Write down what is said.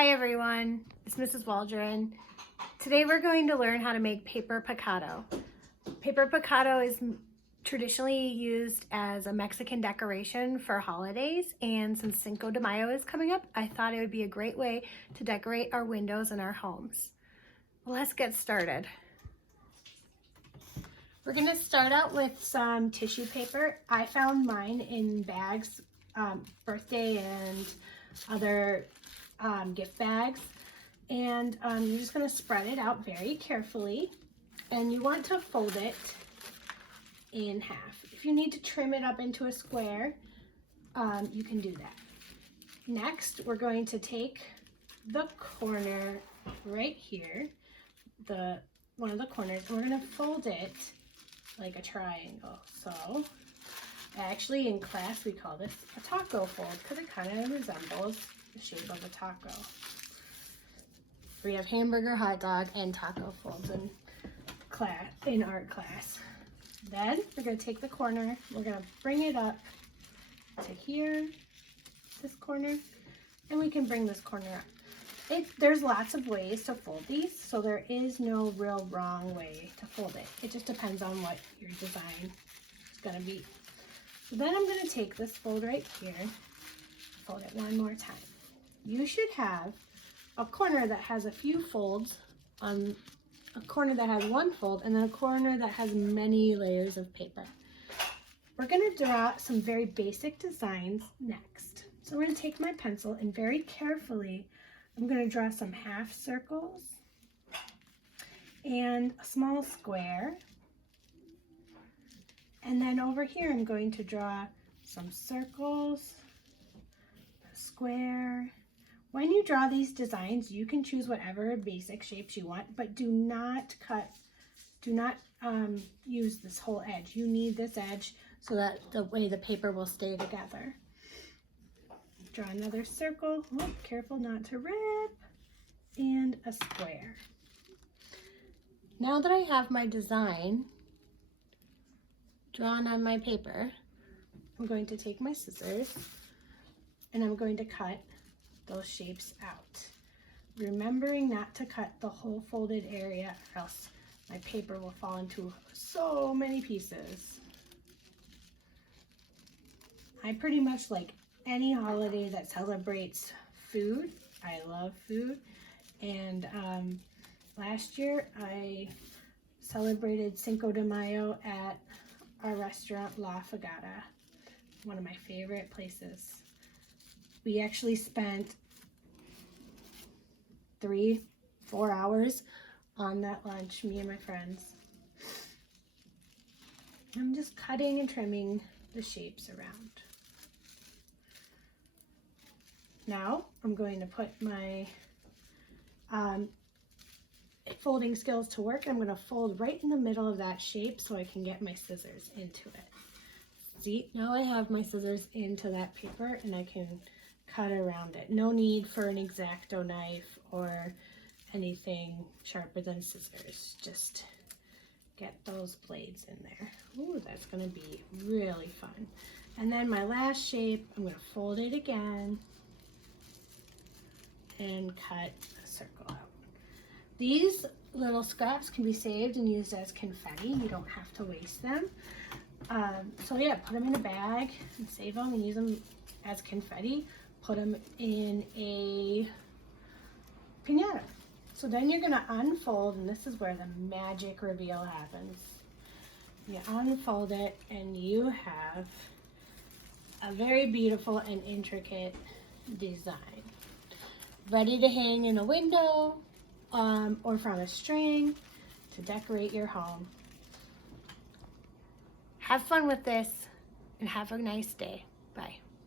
Hi everyone, it's Mrs. Waldron. Today we're going to learn how to make paper picado. Paper picado is traditionally used as a Mexican decoration for holidays, and since Cinco de Mayo is coming up, I thought it would be a great way to decorate our windows and our homes. Let's get started. We're going to start out with some tissue paper. I found mine in bags, birthday and other gift bags, and you're just going to spread it out very carefully, and you want to fold it in half. If you need to trim it up into a square, you can do that. Next, we're going to take the corner right here, one of the corners, and we're going to fold it like a triangle. So actually in class we call this a taco fold because it kind of resembles the shape of a taco. We have hamburger, hot dog, and taco folds in art class. Then we're going to take the corner, we're going to bring it up to here, this corner, and we can bring this corner up. There's lots of ways to fold these, so there is no real wrong way to fold it. It just depends on what your design is going to be. So then I'm going to take this fold right here, fold it one more time. You should have a corner that has a few folds, a corner that has one fold, and then a corner that has many layers of paper. We're going to draw some very basic designs next. So I'm going to take my pencil and very carefully I'm going to draw some half circles and a small square. And then over here I'm going to draw some circles, a square. When you draw these designs, you can choose whatever basic shapes you want, but do not use this whole edge. You need this edge so that the way the paper will stay together. Draw another circle, careful not to rip, and a square. Now that I have my design drawn on my paper, I'm going to take my scissors and I'm going to cut those shapes out. Remembering not to cut the whole folded area or else my paper will fall into so many pieces. I pretty much like any holiday that celebrates food. I love food, and last year I celebrated Cinco de Mayo at our restaurant La Fogata, one of my favorite places. We actually spent 3-4 hours on that lunch, me and my friends. I'm just cutting and trimming the shapes around. Now I'm going to put my folding skills to work. I'm going to fold right in the middle of that shape so I can get my scissors into it. See, now I have my scissors into that paper and I can cut around it. No need for an X-Acto knife or anything sharper than scissors. Just get those blades in there. Ooh, that's going to be really fun. And then my last shape, I'm going to fold it again and cut a circle out. These little scraps can be saved and used as confetti. You don't have to waste them. So yeah, put them in a bag and save them and use them as confetti. Put them in a piñata. So then you're gonna unfold, and this is where the magic reveal happens. You unfold it and you have a very beautiful and intricate design, ready to hang in a window or from a string to decorate your home. Have fun with this and have a nice day. Bye.